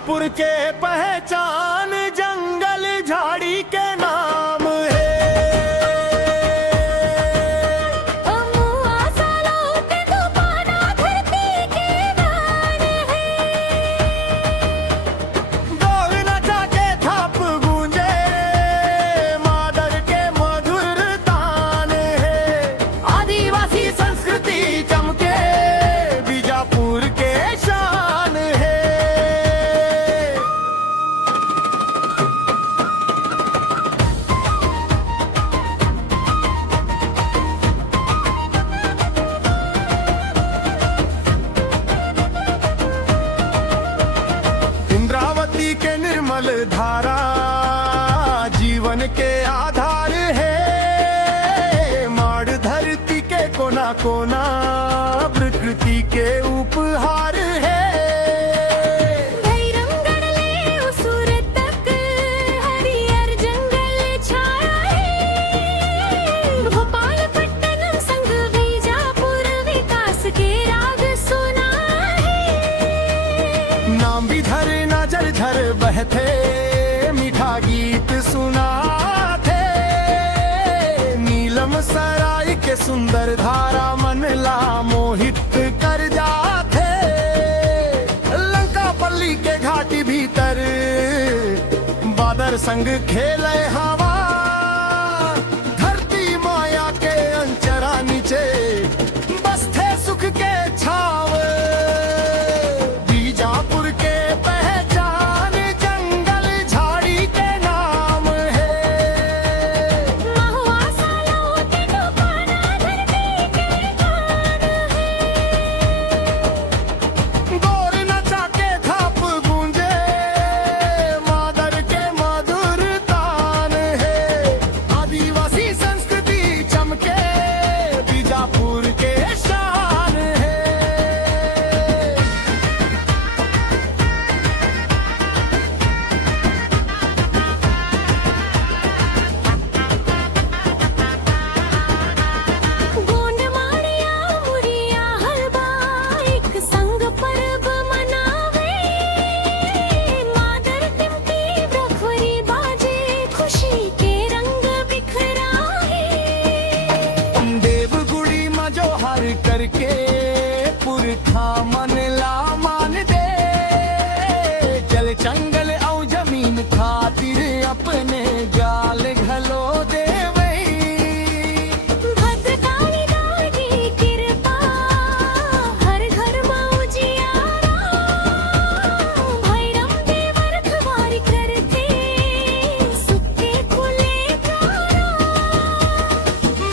बीजापुर के पहचान जंगल झाड़ी के नाम है। अमुआ सालों के तूफाना धरती के गान है। ढोल नचा के थाप गूंजे मादर के मधुर तान है। आदिवासी संस्कृति चमके बीजापुर के शान है। इंद्रावती के निर्मल धारा जीवन के आधार है। माड़ धरती के कोना कोना प्रकृति के उपहार है। भैरमगढ़ ले उसूर तक हरियर जंगल छाया है। भोपालपट्टनम संग बीजापुर विकास के राग सुना है। नाम भी धर नजर झर बहते मीठा गीत सुनाते। नीलम सराय के सुंदर धारा मन ला मोहित कर जाते। लंका पल्ली के घाटी भीतर बादर संग खेले हवा। धरती माया के अंचरा नीचे बसते सुख के छाव। बीजापुर के पहचान जंगल झाड़ी के नाम है। महुआ सालों के तूफाना धरती के गान है। गोर नचा के थाप गूंजे मादर के मधुर तान है। आदिवासी संस्कृति चमके बीजापुर के शान है। गोंड माड़िया मुरिया हलवा एक संग पर्व मनावे। मादर टिमटी बखरी बाजे खुशी के रंग बिखराए। देवगुड़ी मजो हर करके पुरखा मन ला मान दे। जल जंगल औ जमीन खातिर अपने गाल घलो दे वही। भद्रकाली दादी कृपा हर घर में उजियारा। भैरम देवर रखवारी करते सुखे खुले द्वारा।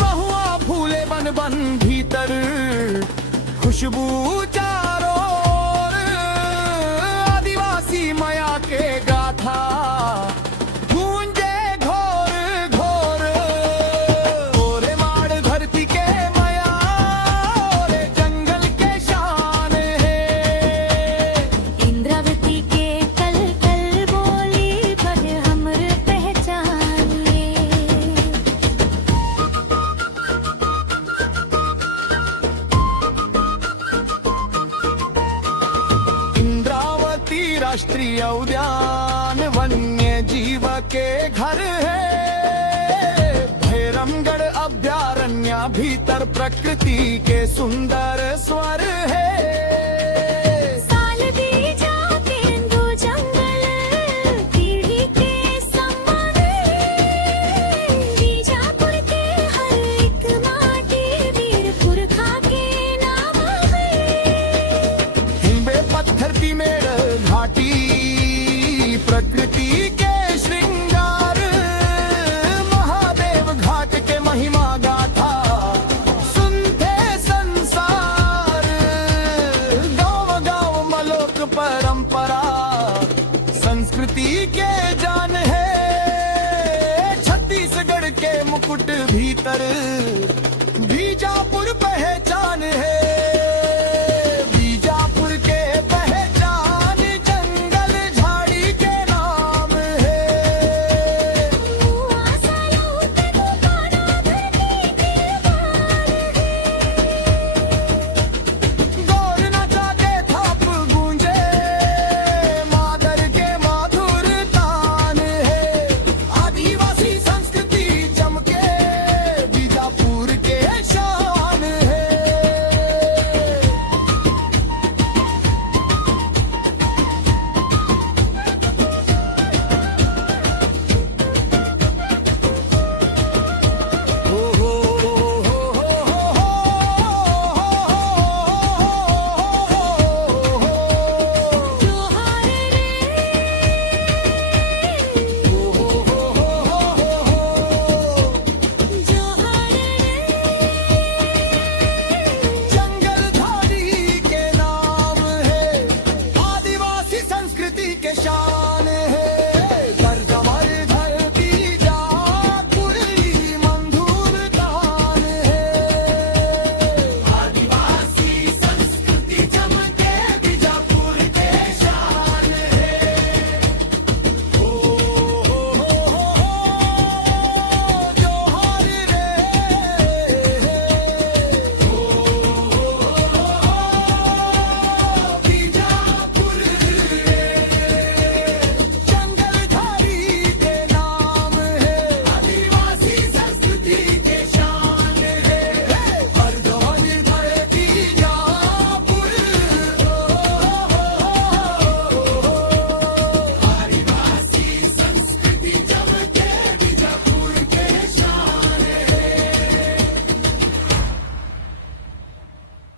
महुआ फूले बन बन भीतर खुशबू चारों ओर। आदिवासी माया के गाथा गूंजे घोर घोर। ओरे माड़ धरती के माया ओरे जंगल के शान है। इंद्रावती के कल कल बोली पर हमर पहचान ये। इंद्रावती राष्ट्रीय उद्यान वन्य जीव के घर है। भैरमगढ़ अभयारण्य भीतर प्रकृति के सुंदर स्वर है। साल बीजा तेंदु जंगल पीढ़ी के सम्मान। बीजापुर के हर एक माटी वीर पुरखा के नाम है। हिंबे पत्थर की मेड़ घाटी प्रकृति के श्रृंगार। महादेव घाट के महिमा गाथा सुनते संसार। गांव गांव मलोक परंपरा संस्कृति के जान है। छत्तीसगढ़ के मुकुट भीतर बीजापुर पहचान है।